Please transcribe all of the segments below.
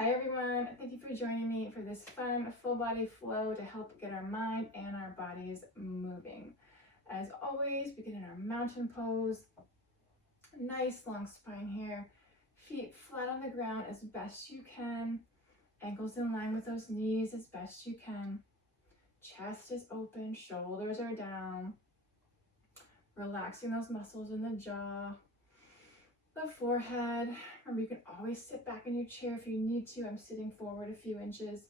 Hi everyone, thank you for joining me for this fun full body flow to help get our mind and our bodies moving. As always, begin in our mountain pose. Nice long spine here. Feet flat on the ground as best you can. Ankles in line with those knees as best you can. Chest is open, shoulders are down. Relaxing those muscles in the jaw, the forehead. Remember, you can always sit back in your chair if you need to. I'm sitting forward a few inches.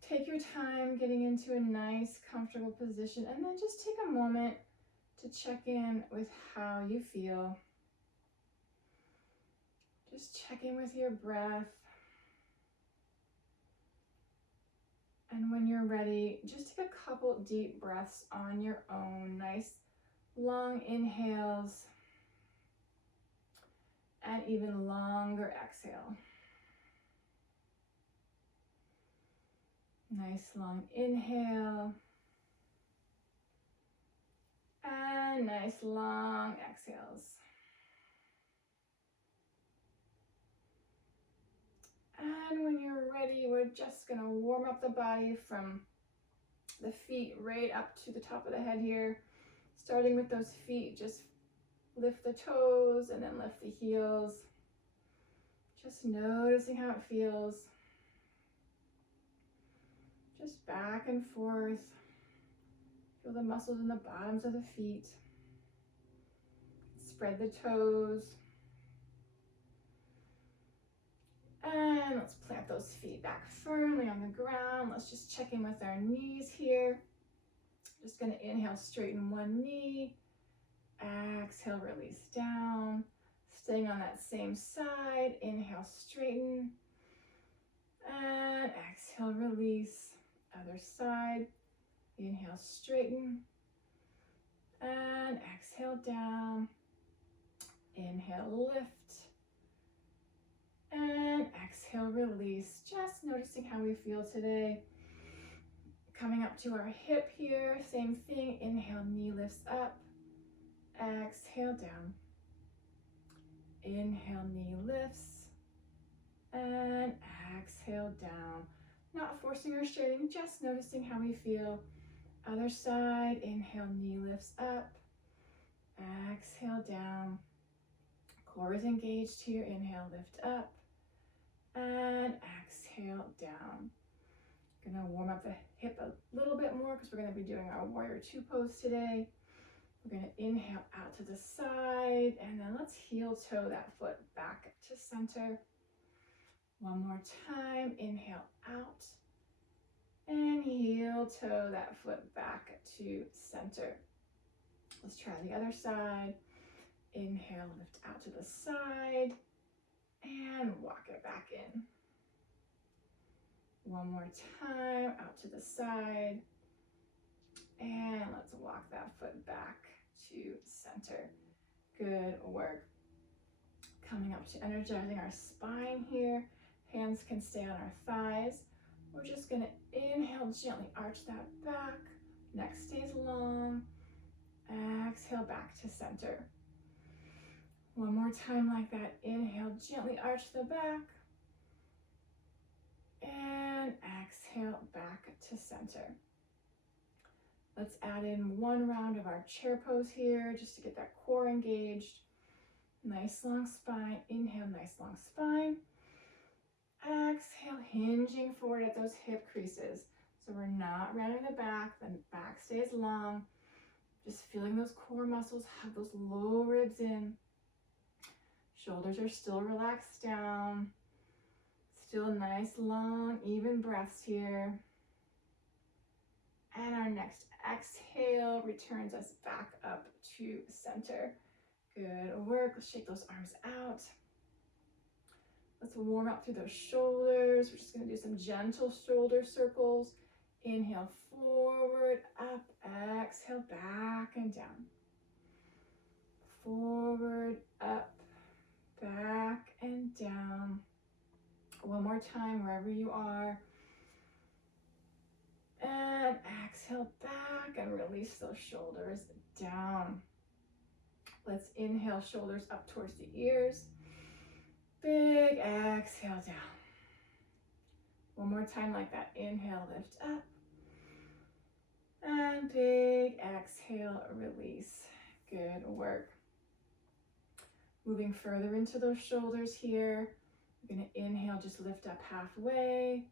Take your time getting into a nice, comfortable position, and then just take a moment to check in with how you feel. Just check in with your breath. And when you're ready, just take a couple deep breaths on your own. Nice, long inhales. And even longer exhale. Nice long inhale. And nice long exhales. And when you're ready, we're just gonna warm up the body from the feet right up to the top of the head here. Starting with those feet, just lift the toes and then lift the heels. Just noticing how it feels. Just back and forth. Feel the muscles in the bottoms of the feet. Spread the toes. And let's plant those feet back firmly on the ground. Let's just check in with our knees here. Just gonna inhale, straighten one knee. Exhale, release down. Staying on that same side. Inhale, straighten. And exhale, release. Other side. Inhale, straighten. And exhale, down. Inhale, lift. And exhale, release. Just noticing how we feel today. Coming up to our hip here. Same thing. Inhale, knee lifts up. Exhale, down. Inhale, knee lifts. And exhale, down. Not forcing or straightening, just noticing how we feel. Other side. Inhale, knee lifts up. Exhale, down. Core is engaged here. Inhale, lift up. And exhale, down. Gonna warm up the hip a little bit more because we're gonna be doing our warrior two pose today. We're gonna inhale out to the side, and then let's heel toe that foot back to center. One more time, inhale out, and heel toe that foot back to center. Let's try the other side. Inhale, lift out to the side, and walk it back in. One more time, out to the side, and let's walk that foot back to center. Good work. Coming up to energizing our spine here. Hands can stay on our thighs. We're just gonna inhale, gently arch that back. Neck stays long. Exhale, back to center. One more time like that. Inhale, gently arch the back. And exhale, back to center. Let's add in one round of our chair pose here, just to get that core engaged. Nice long spine. Inhale, nice long spine. Exhale, hinging forward at those hip creases. So we're not rounding the back stays long. Just feeling those core muscles, have those low ribs in. Shoulders are still relaxed down. Still nice, long, even breaths here. And our next exhale returns us back up to center. Good work. Let's shake those arms out. Let's warm up through those shoulders. We're just going to do some gentle shoulder circles. Inhale, forward, up. Exhale, back and down. Forward, up, back and down. One more time, wherever you are. And exhale back and release those shoulders down. Let's inhale, shoulders up towards the ears. Big exhale down. One more time like that. Inhale, lift up. And big exhale, release. Good work. Moving further into those shoulders here. We're going to inhale, just lift up halfway.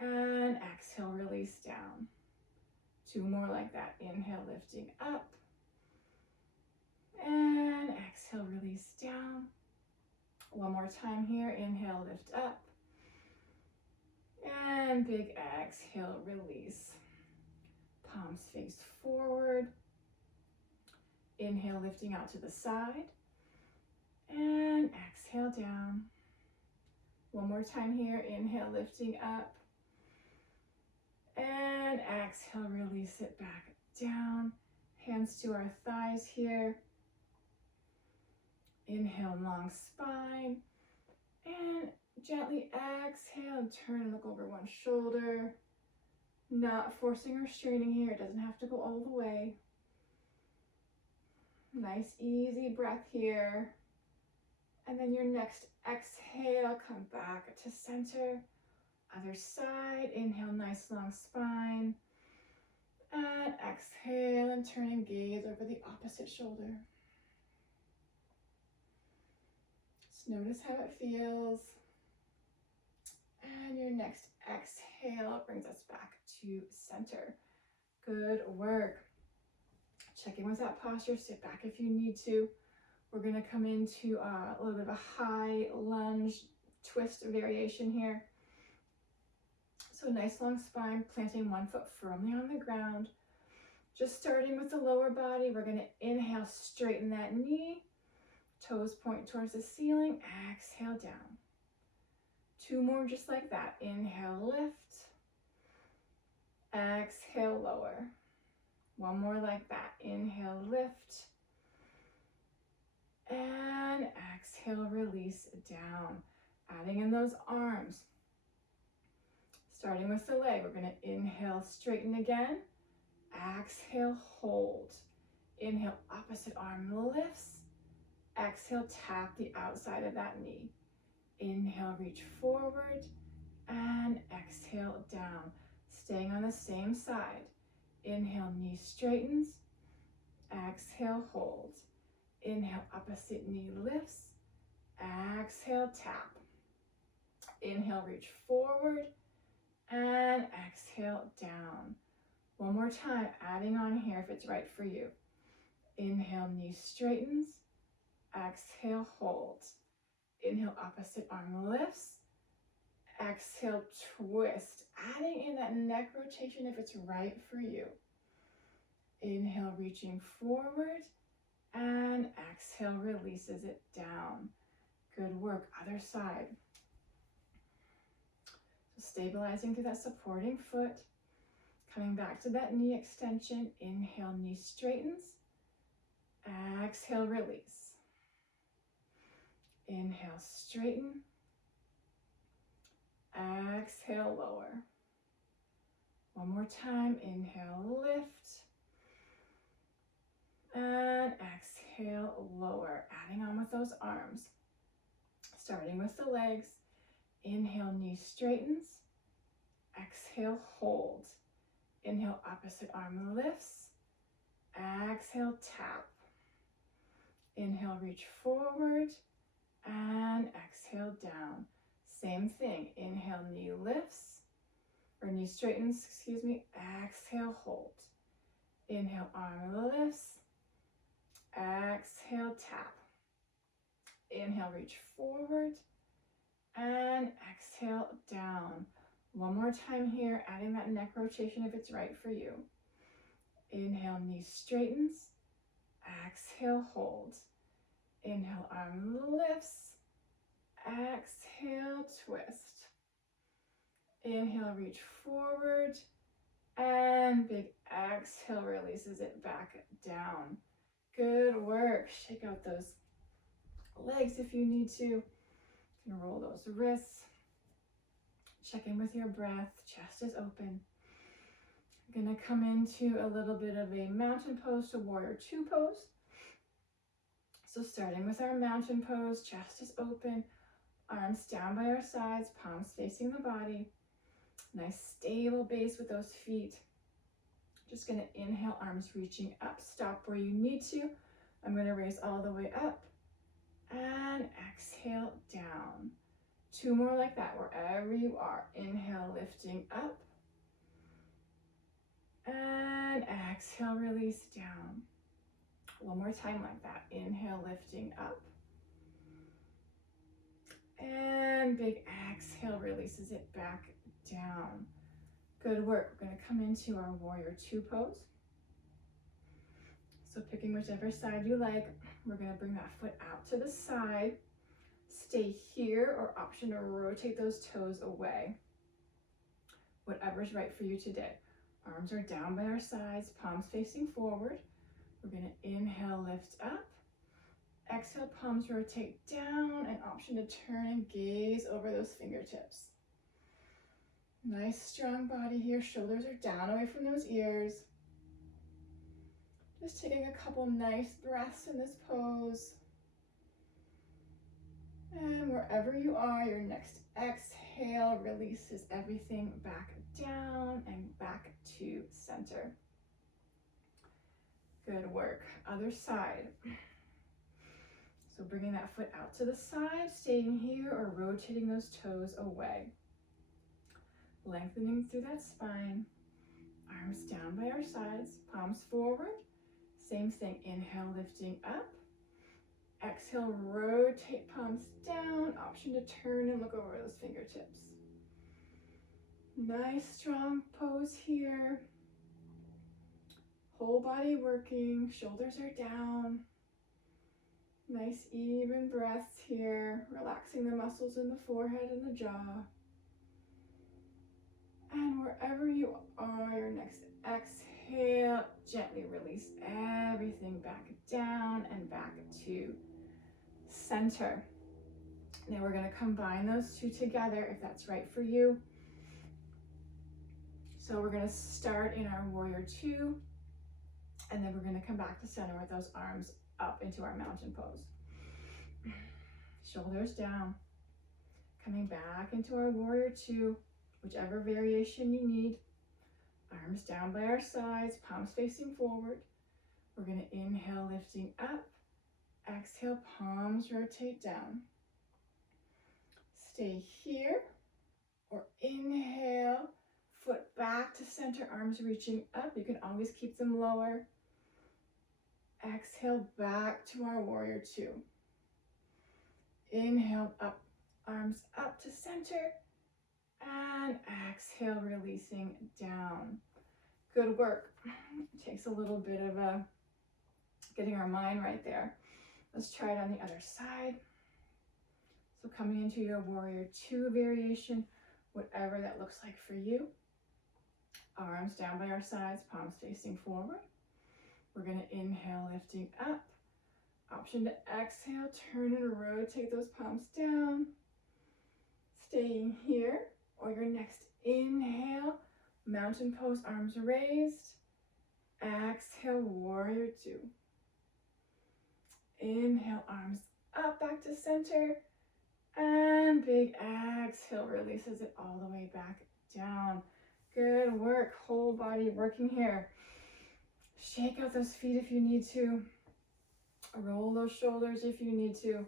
And exhale, release down. Two more like that. Inhale, lifting up. And exhale, release down. One more time here. Inhale, lift up. And big exhale, release. Palms face forward. Inhale, lifting out to the side. And exhale down. One more time here. Inhale, lifting up. And exhale, release it back down. Hands to our thighs here. Inhale, long spine. And gently exhale and turn and look over one shoulder. Not forcing or straining here. It doesn't have to go all the way. Nice, easy breath here. And then your next exhale, come back to center. Other side, inhale, nice long spine. And exhale and turn and gaze over the opposite shoulder. Just notice how it feels. And your next exhale brings us back to center. Good work. Check in with that posture. Sit back if you need to. We're going to come into a little bit of a high lunge twist variation here. So nice long spine, planting one foot firmly on the ground. Just starting with the lower body, we're going to inhale, straighten that knee. Toes point towards the ceiling. Exhale down. Two more just like that. Inhale, lift. Exhale, lower. One more like that. Inhale, lift. And exhale, release down. Adding in those arms. Starting with the leg, we're going to inhale, straighten again. Exhale, hold. Inhale, opposite arm lifts. Exhale, tap the outside of that knee. Inhale, reach forward. And exhale, down. Staying on the same side. Inhale, knee straightens. Exhale, hold. Inhale, opposite knee lifts. Exhale, tap. Inhale, reach forward. And exhale, down. One more time, adding on here if it's right for you. Inhale, knee straightens. Exhale, hold. Inhale, opposite arm lifts. Exhale, twist. Adding in that neck rotation if it's right for you. Inhale, reaching forward. And exhale, releases it down. Good work. Other side. So stabilizing through that supporting foot. Coming back to that knee extension. Inhale, knee straightens. Exhale, release. Inhale, straighten. Exhale, lower. One more time. Inhale, lift. And exhale, lower. Adding on with those arms. Starting with the legs. Inhale, knee straightens. Exhale, hold. Inhale, opposite arm lifts. Exhale, tap. Inhale, reach forward. And exhale, down. Same thing. Inhale, knee lifts. Or knee straightens, excuse me. Exhale, hold. Inhale, arm lifts. Exhale, tap. Inhale, reach forward. And exhale, down. One more time here, adding that neck rotation if it's right for you. Inhale, knee straightens. Exhale, hold. Inhale, arm lifts. Exhale, twist. Inhale, reach forward. And big exhale releases it back down. Good work. Shake out those legs if you need to. You can roll those wrists. Check in with your breath. Chest is open. I'm going to come into a little bit of a mountain pose to warrior two pose. So starting with our mountain pose, chest is open, Arms down by our sides, palms facing the body. Nice stable base with those feet. Just going to inhale, arms reaching up. Stop where you need to. I'm going to raise all the way up. And exhale down. 2 more like that, wherever you are. Inhale, lifting up. And exhale, release down. 1 more time like that. Inhale, lifting up. And big exhale releases it back down. Good work. We're going to come into our warrior 2 pose. So picking whichever side you like, we're going to bring that foot out to the side. Stay here, or option to rotate those toes away. Whatever's right for you today. Arms are down by our sides, palms facing forward. We're going to inhale, lift up. Exhale, palms rotate down, and option to turn and gaze over those fingertips. Nice strong body here. Shoulders are down away from those ears. Just taking a couple nice breaths in this pose. And wherever you are, your next exhale releases everything back down and back to center. Good work. Other side. So bringing that foot out to the side, staying here, or rotating those toes away. Lengthening through that spine. Arms down by our sides, palms forward. Same thing, inhale, lifting up. Exhale, rotate palms down. Option to turn and look over those fingertips. Nice strong pose here. Whole body working, shoulders are down. Nice even breaths here, relaxing the muscles in the forehead and the jaw. And wherever you are, your next exhale, gently release everything back down and back to center. Now we're going to combine those 2 together if that's right for you. So we're going to start in our warrior 2, and then we're going to come back to center with those arms up into our mountain pose. Shoulders down. Coming back into our warrior 2, whichever variation you need. Arms down by our sides, palms facing forward. We're going to inhale, lifting up. Exhale, palms rotate down. Stay here, or inhale, foot back to center, arms reaching up. You can always keep them lower. Exhale, back to our warrior 2. Inhale, up, arms up to center. And exhale, releasing down. Good work. It takes a little bit of getting our mind right there. Let's try it on the other side. So coming into your warrior 2 variation, whatever that looks like for you. Arms down by our sides, palms facing forward. We're going to inhale, lifting up. Option to exhale, turn and rotate those palms down. Staying here, or your next inhale, mountain pose, arms raised. Exhale, warrior 2. Inhale, arms up, back to center. And big exhale releases it all the way back down. Good work, whole body working here. Shake out those feet if you need to. Roll those shoulders if you need to.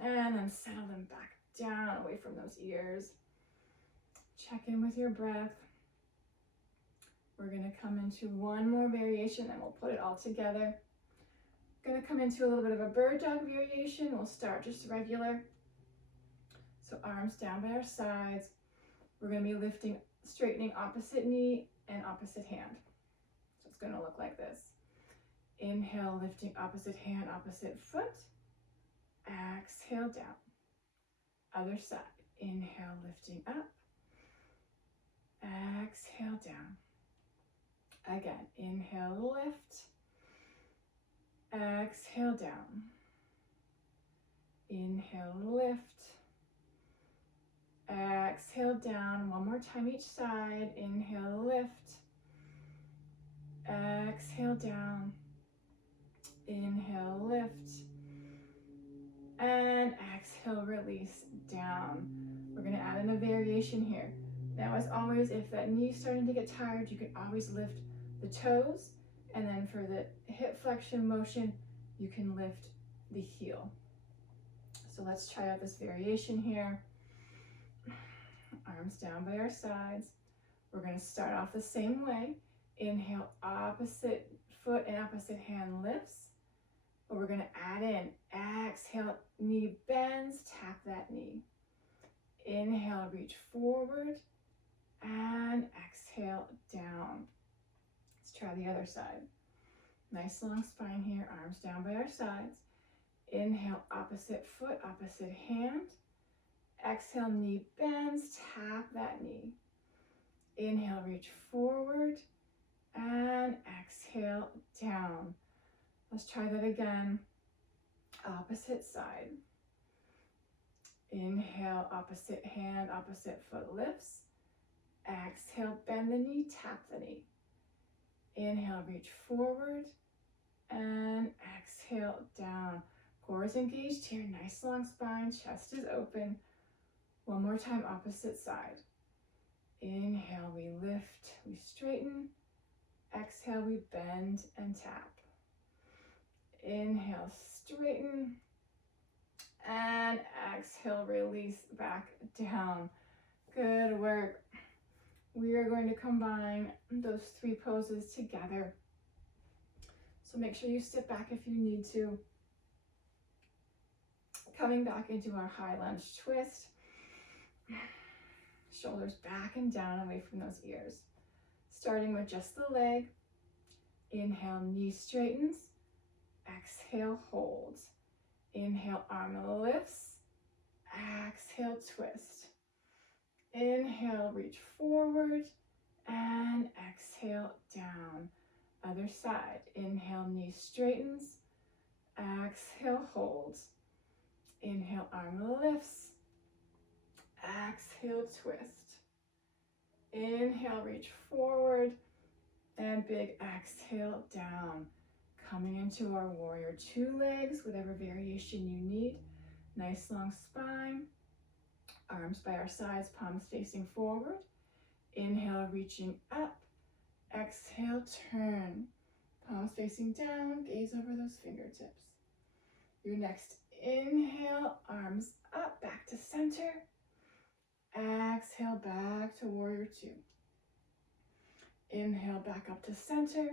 And then settle them back down away from those ears. Check in with your breath. We're going to come into one more variation, then we'll put it all together. Going to come into a little bit of a bird dog variation. We'll start just regular. So arms down by our sides. We're going to be lifting, straightening opposite knee and opposite hand. So it's going to look like this. Inhale, lifting opposite hand, opposite foot. Exhale, down. Other side. Inhale, lifting up. Exhale, down. Again, inhale, lift. Exhale, down. Inhale, lift. Exhale, down. One more time each side. Inhale, lift. Exhale, down. Inhale, lift. And exhale, release down. We're going to add in a variation here. Now, as always, if that knee's starting to get tired, you can always lift the toes. And then for the hip flexion motion, you can lift the heel. So let's try out this variation here. Arms down by our sides. We're going to start off the same way. Inhale, opposite foot and opposite hand lifts. But we're going to add in, exhale, knee bends, tap that knee. Inhale, reach forward, and exhale, down. Let's try the other side. Nice long spine here, arms down by our sides. Inhale, opposite foot, opposite hand. Exhale, knee bends, tap that knee. Inhale, reach forward, and exhale, down. Let's try that again. Opposite side. Inhale, opposite hand, opposite foot lifts. Exhale, bend the knee, tap the knee. Inhale, reach forward, and exhale, down. Core is engaged here, nice long spine, chest is open. One more time, opposite side. Inhale, we lift, we straighten. Exhale, we bend and tap. Inhale, straighten. And exhale, release back down. Good work. We are going to combine those three poses together. So make sure you sit back if you need to. Coming back into our high lunge twist. Shoulders back and down away from those ears. Starting with just the leg. Inhale, knee straightens. Exhale, holds. Inhale, arm lifts. Exhale, twist. Inhale, reach forward. And exhale, down. Other side. Inhale, knee straightens. Exhale, holds. Inhale, arm lifts. Exhale, twist. Inhale, reach forward. And big exhale, down. Coming into our warrior two legs, whatever variation you need. Nice long spine. Arms by our sides, palms facing forward. Inhale, reaching up. Exhale, turn. Palms facing down, gaze over those fingertips. Your next inhale, arms up, back to center. Exhale, back to warrior two. Inhale, back up to center.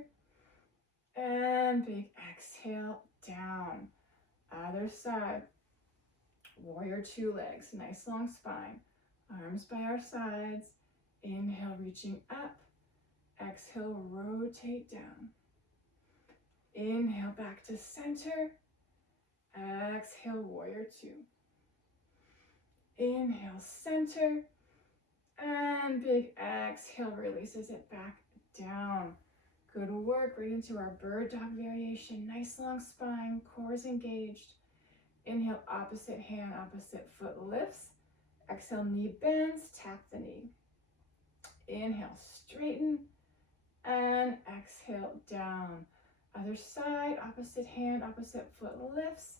And big exhale, down. Other side. Warrior two legs, nice long spine. Arms by our sides. Inhale, reaching up. Exhale, rotate down. Inhale, back to center. Exhale, warrior two. Inhale, center. And big exhale, releases it back down. Good work, right into our bird dog variation. Nice long spine, core is engaged. Inhale, opposite hand, opposite foot lifts. Exhale, knee bends, tap the knee. Inhale, straighten. And exhale, down. Other side, opposite hand, opposite foot lifts.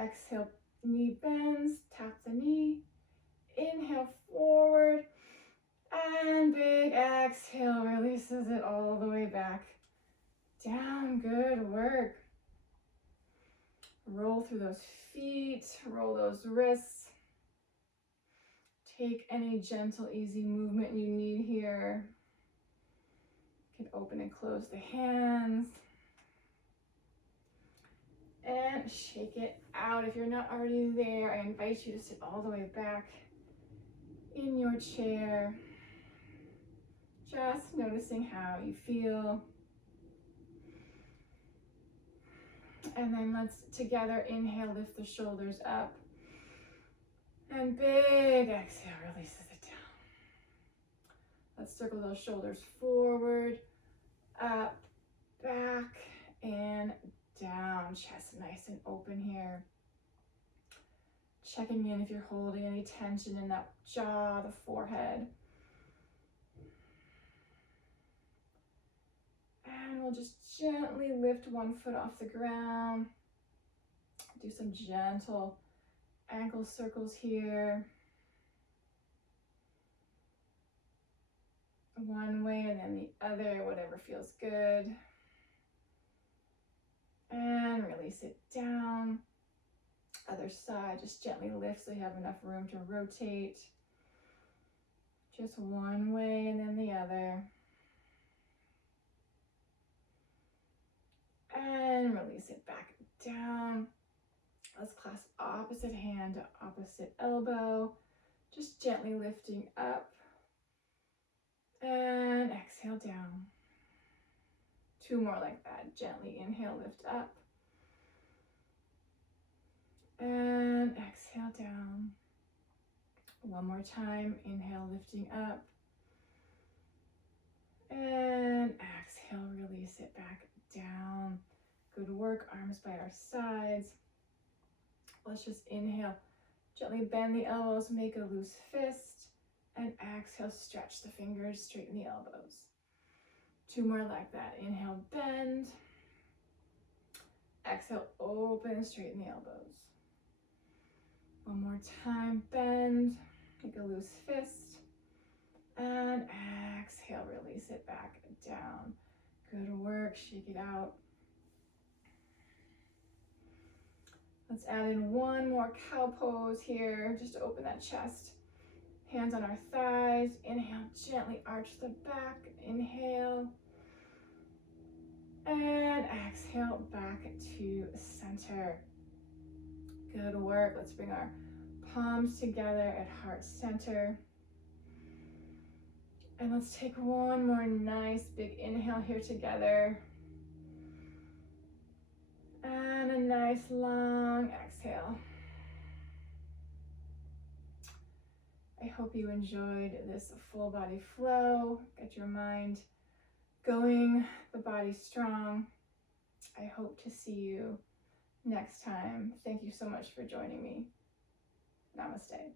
Exhale, knee bends, tap the knee. Inhale, forward. And big exhale, releases it all the way back down. Good work. Roll through those feet, roll those wrists. Take any gentle, easy movement you need here. You can open and close the hands. And shake it out. If you're not already there, I invite you to sit all the way back in your chair. Just noticing how you feel. And then let's together inhale, lift the shoulders up. And big exhale, releases it down. Let's circle those shoulders forward, up, back, and down. Chest nice and open here. Checking in if you're holding any tension in that jaw, the forehead. And we'll just gently lift one foot off the ground. Do some gentle ankle circles here. One way and then the other, whatever feels good. And release it down. Other side, just gently lift so you have enough room to rotate. Just one way and then the other. And release it back down. Let's clasp opposite hand to opposite elbow. Just gently lifting up. And exhale down. Two more like that. Gently inhale, lift up. And exhale down. One more time. Inhale, lifting up. And exhale, release it back down. Good work. Arms by our sides. Let's just inhale. Gently bend the elbows, make a loose fist. And exhale, stretch the fingers, straighten the elbows. Two more like that. Inhale, bend. Exhale, open, straighten the elbows. One more time, bend, make a loose fist. And exhale, release it back down. Good work, shake it out. Let's add in one more cow pose here, just to open that chest. Hands on our thighs. Inhale, gently arch the back. Inhale. And exhale, back to center. Good work. Let's bring our palms together at heart center. And let's take one more nice big inhale here together. And a nice long exhale. I hope you enjoyed this full body flow. Get your mind going, the body strong. I hope to see you next time. Thank you so much for joining me. Namaste.